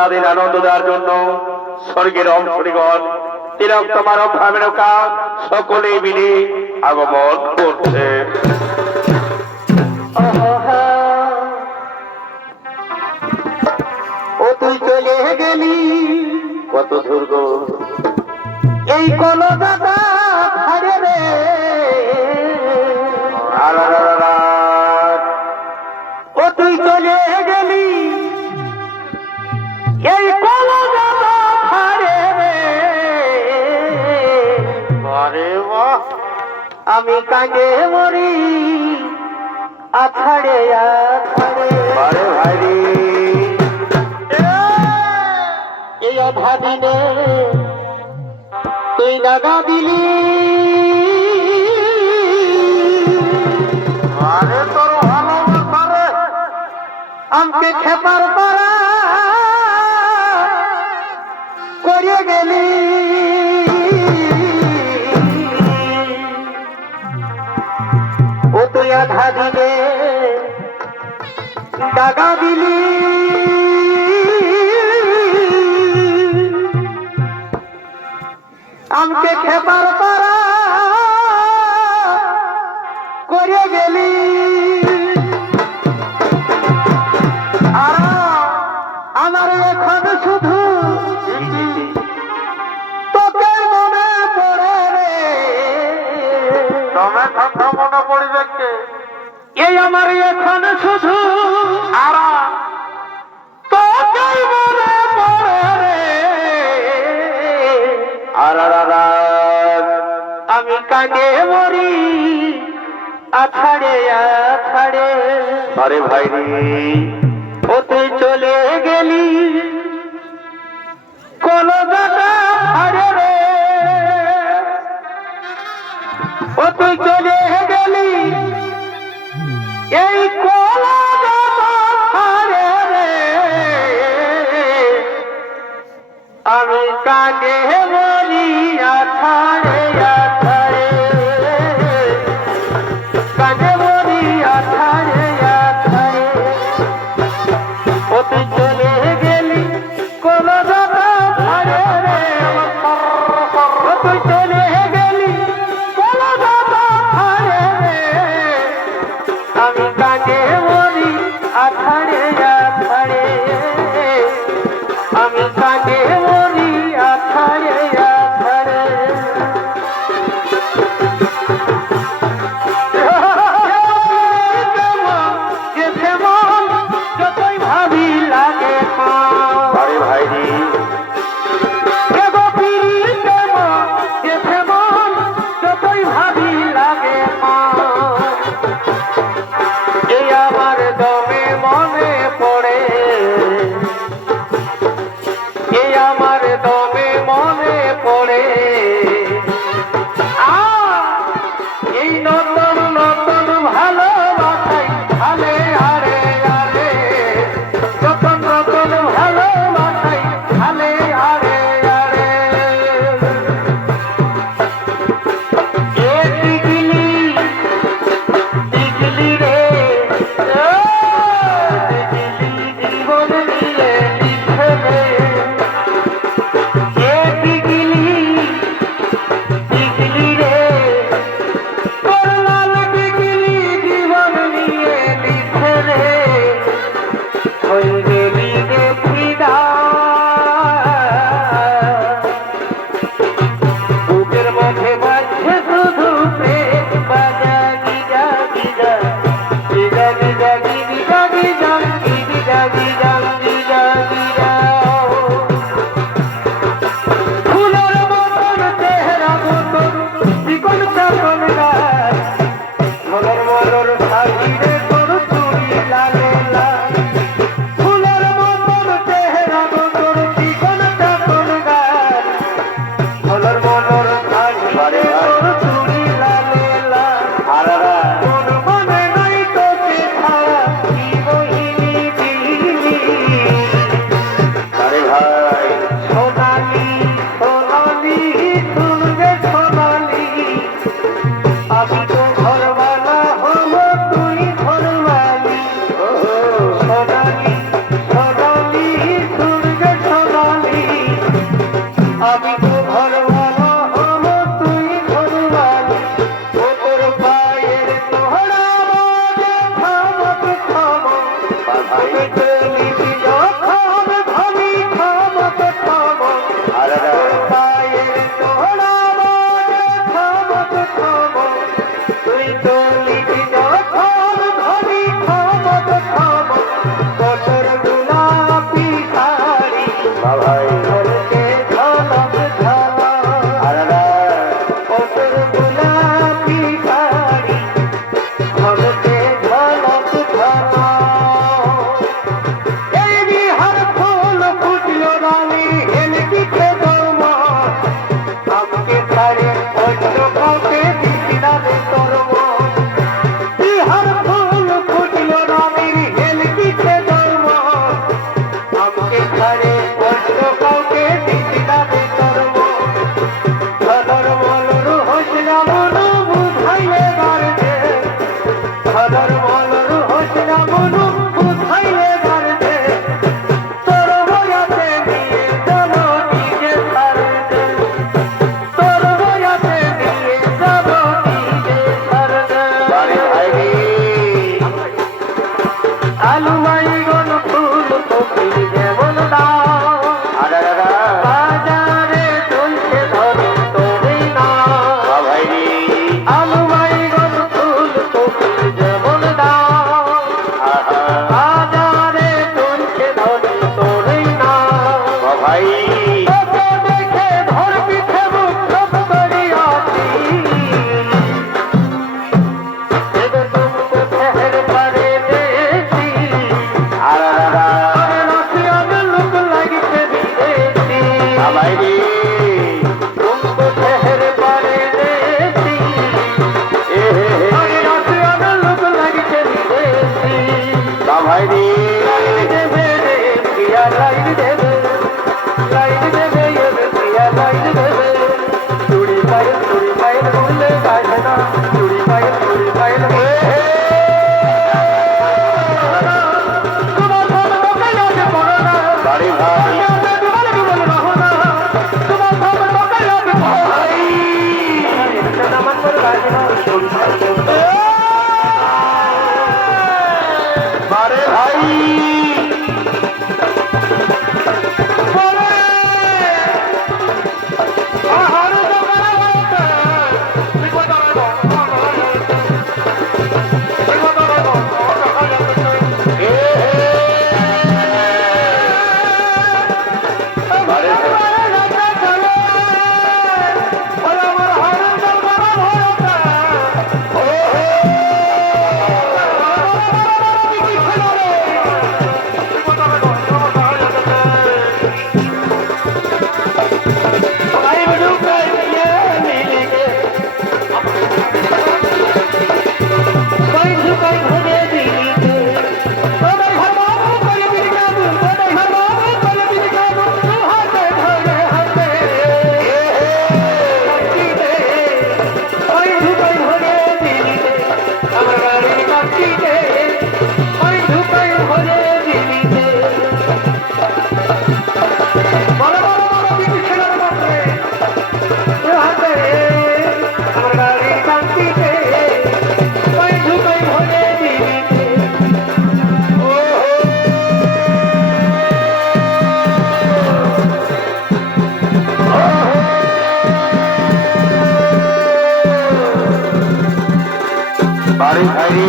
তাদের আনন্দ দেওয়ার জন্য স্বর্গের অংশীগণ তিলক তোমার ভাবেরকা সকলে মিলে আগমন করছে। ও তুই চলে গেলি কত দুর্গ এই কলকাতা ধারে রে, ও তুই চলে গেলি এই কলকাতা ধারে রে, আরে বাহ আমি কাঁদে মরি আছাড়ে আছাড়ে। আরে ভাই রে এই আধা দিনে তুই দাগা দিলি, আরে তোর ভালোবাসা রে আমাকে খেপার পারা করে গেলি। ও তুই আধা দিনে দাগা দিলি, আমাকে খেপার পারা করে গেলি। আর আমার এখন শুধু তোকে মনে পড়ে রে, তবে কথা মনে পড়বে কে? এই আমার এখন শুধু আর তোকে মনে পড়ে রে। আমি কাঁদে মরি আছাড়ে আছাড়ে। আরে ভাই রে ও তুই চলে গেলি কলকাতা ধারে রে, ও তুই চলে গেলি এই কলকাতা ধারে রে, আমি কাঁদে মরি আছাড়ে আছাড়ে, কাঁদে মরি আছাড়ে আছাড়ে। ও তুই চলে গেলি কলকাতা ধারে রে, ও তুই চলে গেলি কলকাতা ধারে রে, আমি কাঁদে মরি আছাড়ে আছাড়ে, আমি কাঁদে মরি আছাড়ে আছাড়ে। যতই ভাবি লাগে আরে ভাই রে যে চুরি পায়েল বললে বাজে না চুরি পায়েল বললে তোমার ভালো লোকে লাগে পড়ো না বাড়ি ভাই তোমার জীবন রহো না তোমার ভালো লোকে লাগে পড়ো না নামান করে বাজে না চুরি পায়েল বারে ভাই বাড়ি ভাই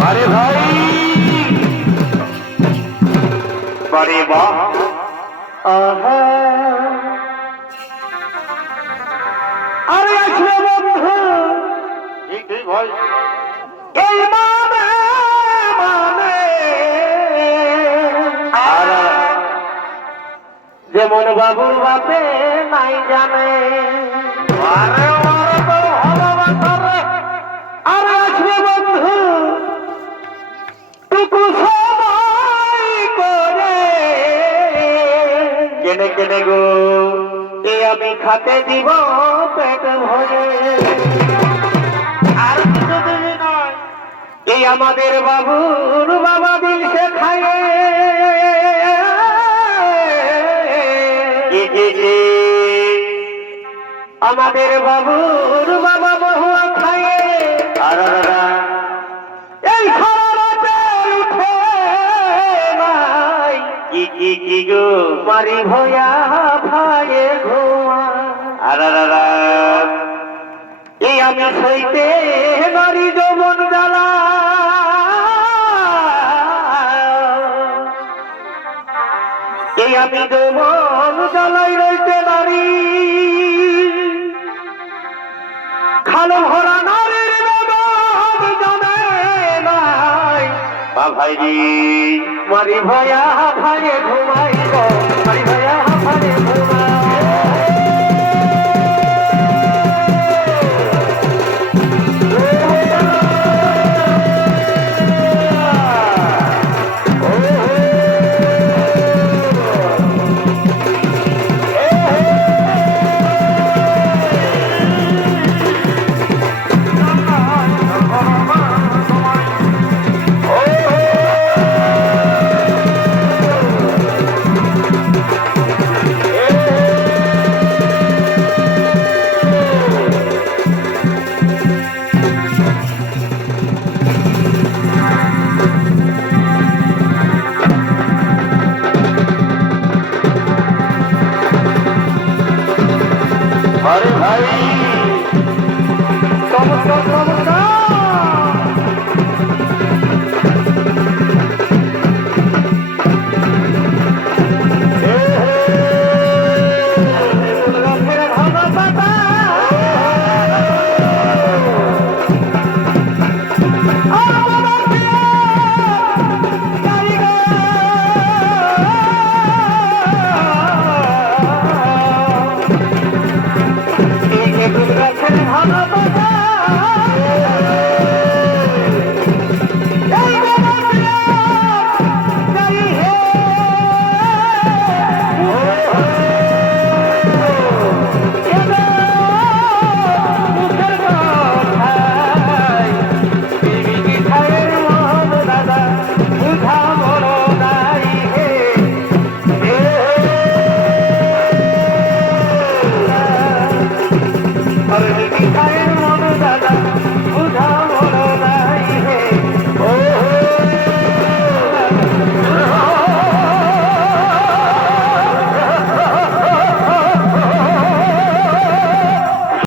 বারে ভাই বারে বাহ আরে আসলে বন্ধু ঠিক ভাই এই মানে যেমন বাবুর বাপে নাই জানে আরে ওরে তো ভালোবাসা রে আরে আসবে বন্ধু টুকু সময় করে কেনে কেনে গো এ আমি খাতে দিব পেট ভরে আর কিছু দিবি নয় এই আমাদের বাবুর বাবা দিল সে খায়ে আমাদের বাবুর বাবা বহুয়া খায়ে এই খরাতে উঠে নাই কি গো মারি ভয়া ভাইয়ে ঘুমা এই আমি সইতে নারী যৌবন জ্বালা এই আমি যৌবন জ্বালাই রইতে নারী খালো ভরা নারীর বেদন জানে নাই ভাই রে মারি ভয়া ভাইয়ে ঘুমাই গো মারি ভয়া ভাইয়ে ঘুমাই আরে ভাই